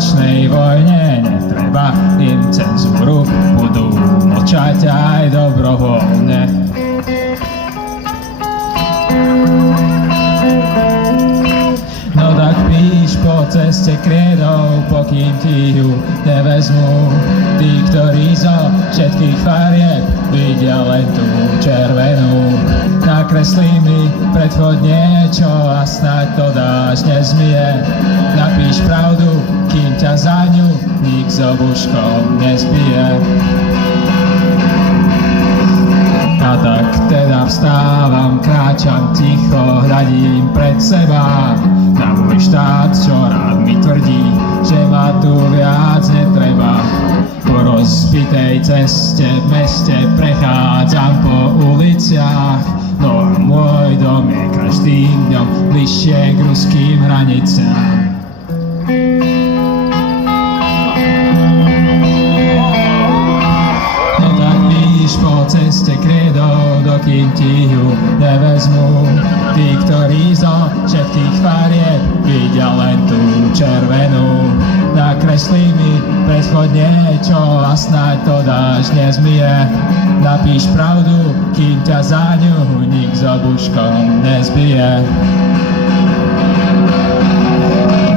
informačnej vojne netreba im cenzúru, budú mlčať aj dobrovoľne. No tak píš po ceste krédou, pokým ti ju nevezmú. Tí, ktorí zo všetkých farieb vidia len tú červenú. Nakreslí mi pred vchod niečo a snáď to dáš nezmije. Napíš pravdu, kým ťa za ňu nik s obuškom nezbije. A tak teda vstávam, kráčam ticho, hľadím pred seba na môj štát, čo rád mi tvrdí, že ma tu viac netreba. Po rozbitej ceste v meste prechádzam po uliciach, no a môj dom je každým dňom bližšie k ruským hraniciam. No tak píš po ceste krédou, dokým ti ju nevezmú. Tí, ktorí zo všetkých farieb vidia len tú červenú. Nakreslí mi pred vchod niečo a snáď to dáš nezmije. Napíš pravdu, kým ťa za ňu nik s obuškom nezbije.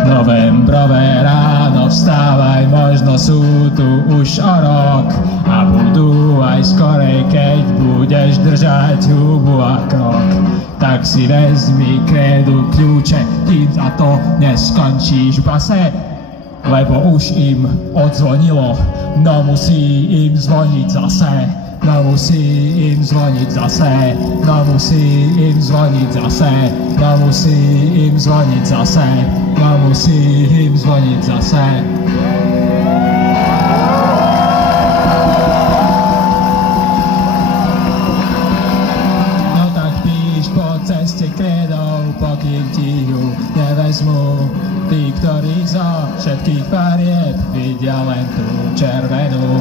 Novembrové ráno, vstávaj, možno sú tu už o rok a budú aj skorej, keď budeš držať hubu a krok. Tak si vezmi krédu kľúče, kým za to neskončíš v base, lebo už im odzvonilo, no musí im zvoniť zase. No musí im zvoniť zase, no musí im zvoniť zase, no musí im zvoniť zase, no musí im zvoniť zase. No tak píš po ceste krédou, pokým ti ju nevezmú. Tí, ktorí zo všetkých farieb vidia len tú červenú.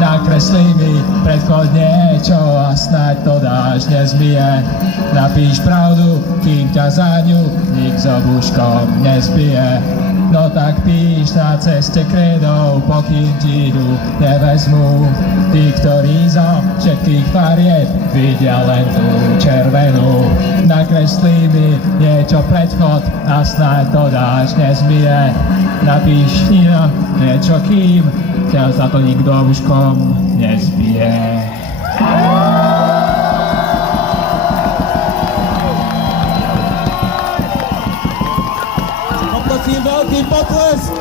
Nakreslí mi pred vchod niečo a snáď to dáš nezmije. Napíš pravdu, kým ťa za ňu nik s obuškom nezbije. No tak píš na ceste krédou, pokým ti ju nevezmú. Tí, ktorí zo všetkých farieb vidia len tú červenú. Nakreslí mi niečo pred vchod a snáď to dáš nezmije. Napíš niečo, kým ťa za to nikto obuškom nezbije. Poprosím veľký potlesk